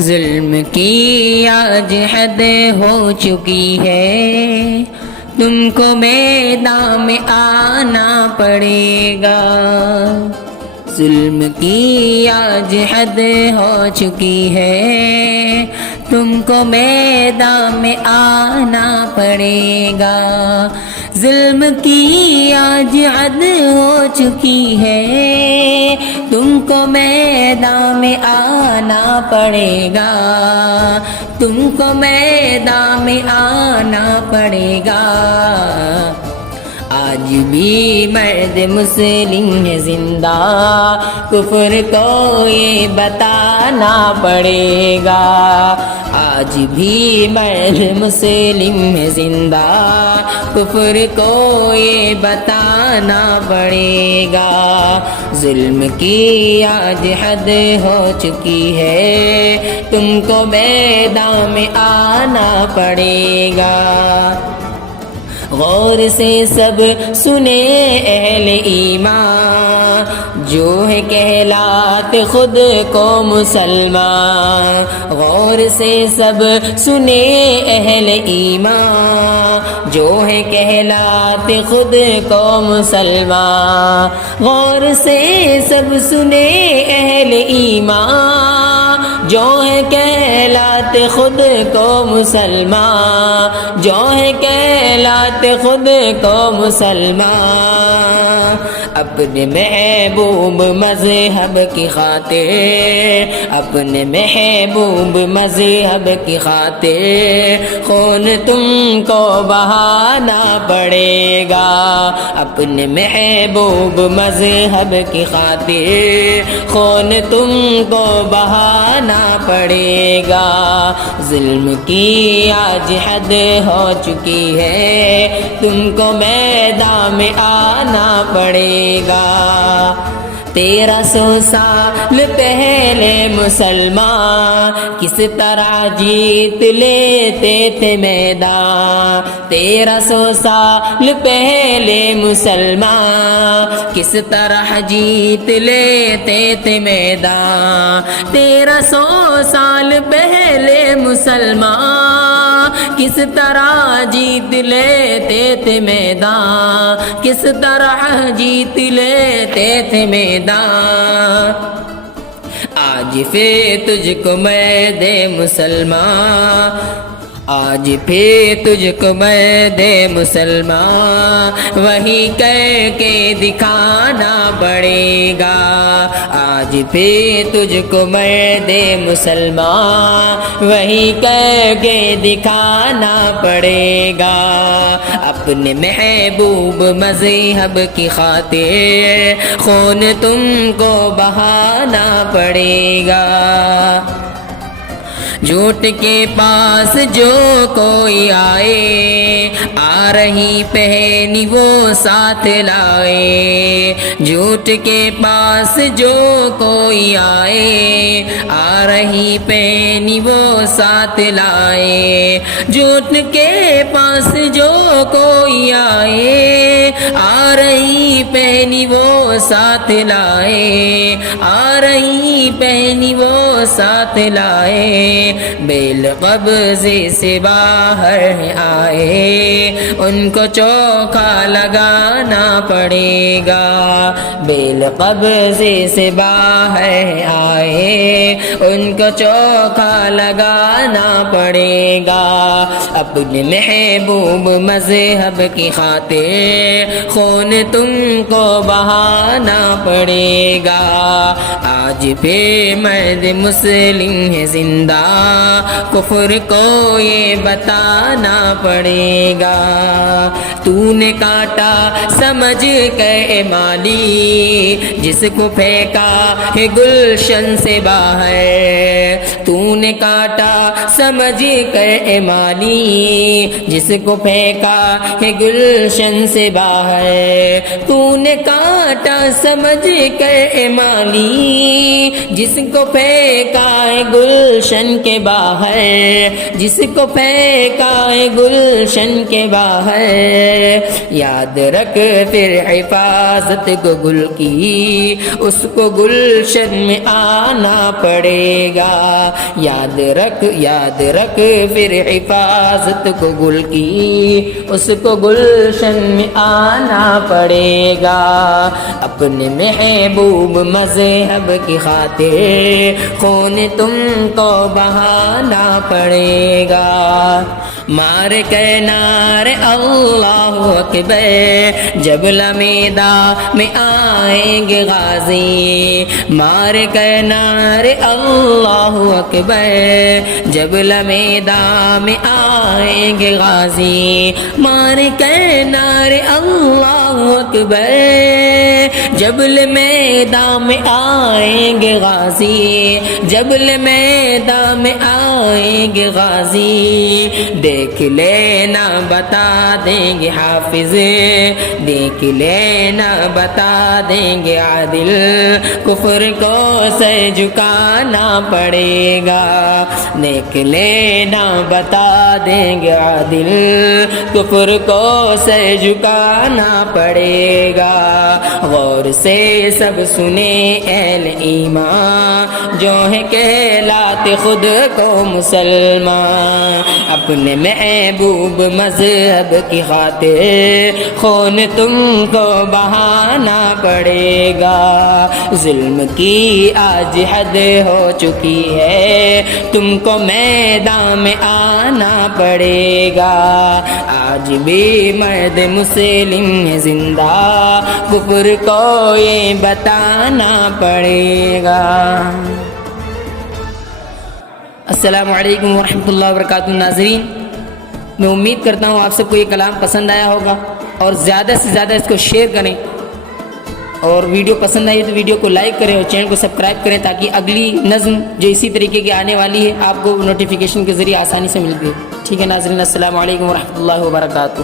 ظلم کی آج حد ہو چکی ہے، تم کو میدان میں آنا پڑے گا۔ ظلم کی آج حد ہو چکی ہے، تم کو میدان میں آنا پڑے گا۔ ظلم کی آج حد ہو چکی ہے، تم کو میدان میں آنا پڑے گا، تم کو میدان میں آنا پڑے گا۔ آج بھی مرد مسلم ہے زندہ، کفر کو یہ بتانا پڑے گا۔ آج بھی مرد مسلم ہے زندہ، کفر کو یہ بتانا پڑے گا۔ ظلم کی آج حد ہو چکی ہے، تم کو میدان میں آنا پڑے گا۔ غور سے سب سنے اہل ایمان، جو ہے کہلاتے خود کو مسلمان۔ غور سے سب سنے اہل ایمان، جو ہے کہلاتے خود کو مسلمان۔ غور سے سب سنے اہل ایمان، جو ہے کہلاتے خود کو مسلمان، جو ہے کہلاتے خود کو مسلمان۔ اپنے محبوب مذہب کی خاطر، اپنے محبوب مذہب کی خاطر خون تم کو بہانا پڑے گا۔ اپنے محبوب مذہب کی خاطر خون تم کو بہانا پڑے گا۔ ظلم کی آج حد ہو چکی ہے، تم کو میدان میں آنا پڑے گا۔ 1300 سال پہلے مسلمان کس طرح جیت لیتے تھے میدان۔ 1300 سال پہلے مسلمان کس طرح جیت لیتے تھے میدان۔ 1300 سال پہلے مسلمان کس طرح جیت لیتے تھے میدان، کس طرح جیت لیتے تھے میدان۔ آج پھر تجھ کو میں دے مسلمان، آج پھر تجھ کو میں دے مسلمان، وہی کر کے دکھانا پڑے گا۔ آج پھر تجھ کو میں دے مسلمان، وہی کر کے دکھانا پڑے گا۔ اپنے محبوب مذہب کی خاطر خون تم کو بہانا پڑے گا۔ جھوٹ کے پاس جو کوئی آئے، آ رہی پہنی وہ ساتھ لائے۔ جھوٹ کے پاس جو کوئی آئے، آ رہی پہنی وہ ساتھ لائے۔ جھوٹ کے پاس جو کوئی آئے، آ رہی پہنی وہ ساتھ لائے، آ رہی پہنی وہ ساتھ لائے۔ بیل قبضے سے باہر آئے، ان کو چوکا لگانا پڑے گا۔ بیل قبضے سے باہر آئے، ان کو چوکا لگانا پڑے گا۔ اپنے محبوب مذہب کی خاطر خون تم کو بہانا پڑے گا۔ آج پھر مرد مسلم ہے زندہ، کفر کو یہ بتانا پڑے گا۔ تو نے کاٹا سمجھ کر مالی، جس کو پھینکا ہے گلشن سے باہر۔ تو نے کاٹا سمجھ کر مالی، جس کو پھینکا ہے گلشن سے باہر۔ تو نے کاٹا سمجھ کر اے مالی، جس کو پھینکا ہے گلشن کے باہر، جس کو پھینکا ہے گلشن کے باہر، یاد رکھ پھر حفاظت کو گل کی، اس کو گلشن میں آنا پڑے گا، یاد رکھ پھر حفاظت کو گل کی، اس کو گلشن میں آنا پڑے گا، اپنے محبوب مذہب کی خاطر خون تم کو بہانا پڑے گا، مار کے نعرے اللہ اکبر جب میدان میں آئیں گے غازی، مار کے نعرے اللہ اکبر جب میدان میں آئیں گے غازی، مار کے نعرے اللہ اکبر جب میدان میں آئیں گے غازی، جب میدان میں آئیں گے غازی، دیکھ لینا بتا دیں گے حافظ، دیکھ لینا بتا دیں گے عادل، کفر کو سر جھکانا پڑے گا، دیکھ لینا بتا دیں گے عادل، کفر کو سر جھکانا پڑے گا، غور سے سب سنے اہل ایمان جو ہے کہلاتے خود کو مسلمان، اپنے محبوب مذہب کی خاطر خون تم کو بہانا پڑے گا، ظلم کی آج حد ہو چکی ہے، تم کو میدان میں آنا پڑے گا، آج بھی مرد مسلم ہے زندہ، کفر کو یہ بتانا پڑے گا۔ السلام علیکم ورحمۃ اللہ وبرکاتہ۔ ناظرین، میں امید کرتا ہوں آپ سب کو یہ کلام پسند آیا ہوگا، اور زیادہ سے زیادہ اس کو شیئر کریں، اور ویڈیو پسند آئی تو ویڈیو کو لائک کریں اور چینل کو سبسکرائب کریں، تاکہ اگلی نظم جو اسی طریقے کی آنے والی ہے آپ کو نوٹیفیکیشن کے ذریعے آسانی سے مل گئی۔ ٹھیک ہے ناظرین، السلام علیکم ورحمۃ اللہ وبرکاتہ۔